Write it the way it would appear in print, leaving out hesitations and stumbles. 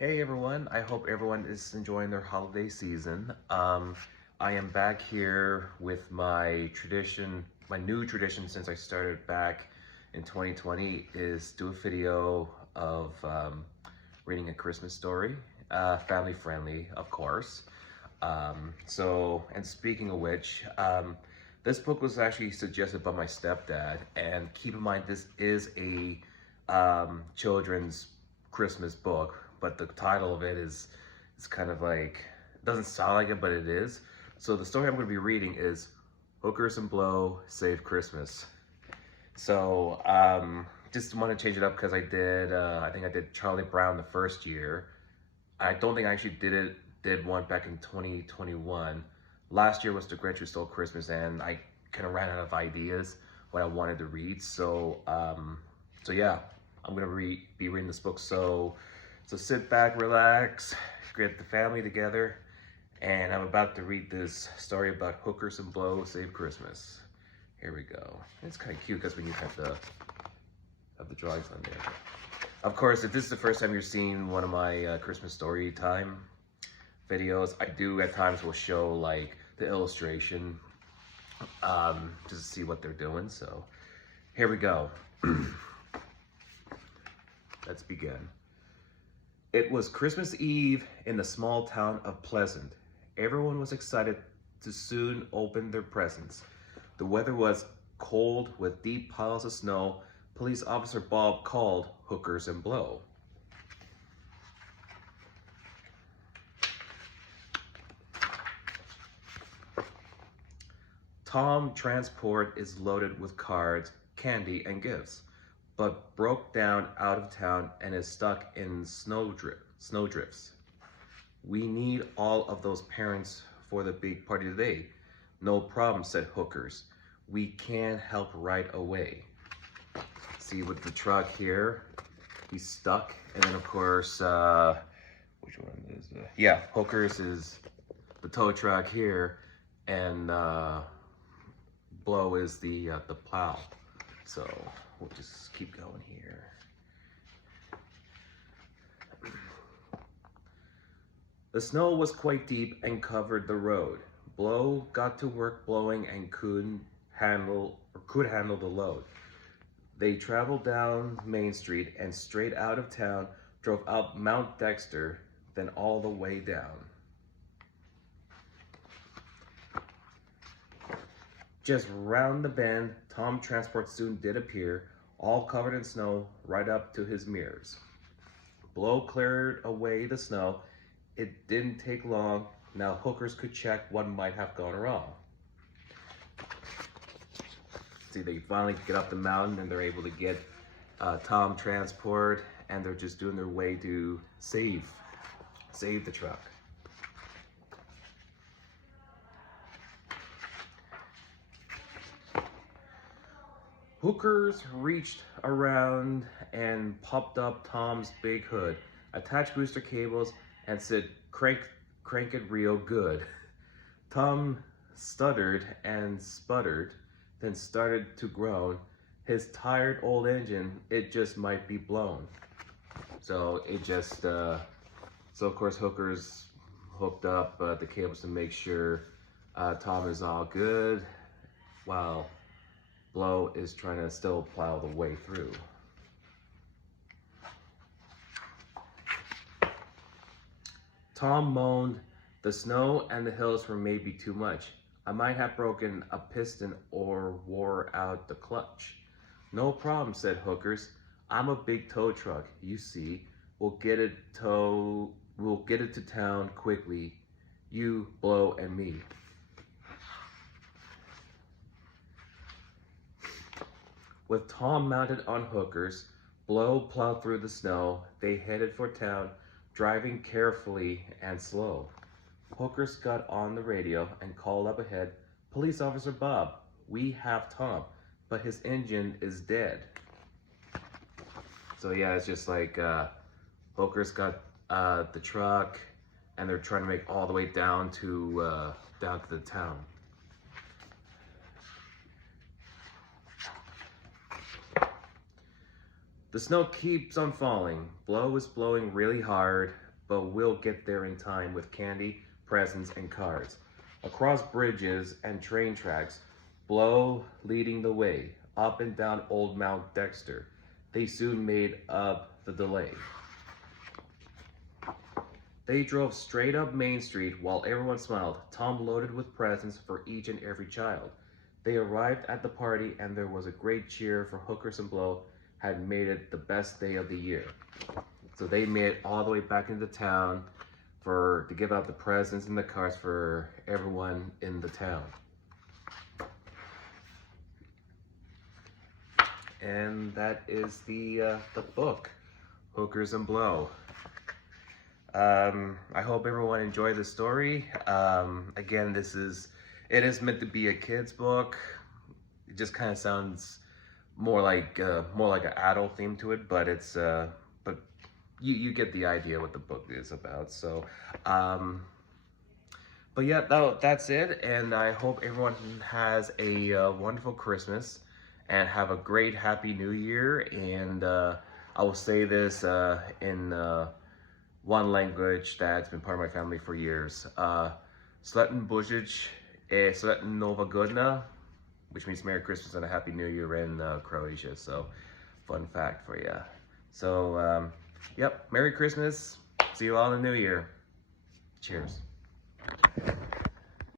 Hey everyone, I hope everyone is enjoying their holiday season. I am back here with my tradition, my new tradition since I started back in 2020 is do a video of reading a Christmas story, family friendly, of course. And speaking of which, this book was actually suggested by my stepdad, and keep in mind this is a children's Christmas book, but the title of it is kind of like, doesn't sound like it, but it is. So the story I'm going to be reading is Hookers and Blow Save Christmas. So just want to change it up because I think I did Charlie Brown the first year. I don't think I actually did one back in 2021. Last year was The Grinch Who Stole Christmas, and I kind of ran out of ideas what I wanted to read. So yeah, I'm gonna be reading this book. So sit back, relax, get the family together, and I'm about to read this story about Hookers and Blow Save Christmas. Here we go. It's kind of cute because we have the drawings on there. Of course, if this is the first time you're seeing one of my Christmas story time videos, I do at times will show like the illustration just to see what they're doing. So here we go. Let's begin. It was Christmas Eve in the small town of Pleasant. Everyone was excited to soon open their presents. The weather was cold with deep piles of snow. Police Officer Bob called Hookers and Blow. Tom Transport is loaded with cards, candy, and gifts, but broke down out of town and is stuck in snowdrifts. We need all of those parents for the big party today. No problem, said Hookers. We can help right away. See with the truck here, he's stuck. And then of course, which one is it? Yeah, Hookers is the tow truck here, and Blow is the plow. So we'll just keep going here. The snow was quite deep and covered the road. Blow got to work blowing and could handle the load. They traveled down Main Street and straight out of town, drove up Mount Dexter, then all the way down. Just round the bend, Tom Transport soon did appear, all covered in snow, right up to his mirrors. Blow cleared away the snow. It didn't take long. Now Hookers could check what might have gone wrong. See, they finally get up the mountain and they're able to get Tom Transport, and they're just doing their way to save the truck. Hookers reached around and popped up Tom's big hood, attached booster cables, and said, crank it real good. Tom stuttered and sputtered, then started to groan. His tired old engine, it just might be blown. So it just, so of course Hookers hooked up the cables to make sure Tom is all good, while Blow is trying to still plow the way through. Tom moaned, the snow and the hills were maybe too much. I might have broken a piston or wore out the clutch. No problem, said Hookers. I'm a big tow truck, you see. We'll get it to town quickly. You, Blow, and me. With Tom mounted on Hookers, Blow plowed through the snow. They headed for town, driving carefully and slow. Hookers got on the radio and called up ahead, Police Officer Bob, we have Tom, but his engine is dead. So yeah, it's just like Hookers got the truck, and they're trying to make all the way down to the town. The snow keeps on falling. Blow is blowing really hard. but we'll get there in time with candy, presents, and cards. Across bridges and train tracks, Blow leading the way, up and down Old Mount Dexter. They soon made up the delay. They drove straight up Main Street while everyone smiled, Tom loaded with presents for each and every child. They arrived at the party and there was a great cheer for Hookers and Blow had made it the best day of the year. So they made it all the way back into town to give out the presents and the cards for everyone in the town. And that is the book, Hookers and Blow. I hope everyone enjoyed the story. Again, it is meant to be a kid's book. It just kind of sounds more like an adult theme to it, but but you get the idea what the book is about. So, but yeah, that's it. And I hope everyone has a wonderful Christmas and have a great Happy New Year. And I will say this in one language that's been part of my family for years. Sretni Božić e Sretna Nova Godina, which means Merry Christmas and a Happy New Year in Croatia. So, fun fact for you. So, yep, Merry Christmas. See you all in the New Year. Cheers.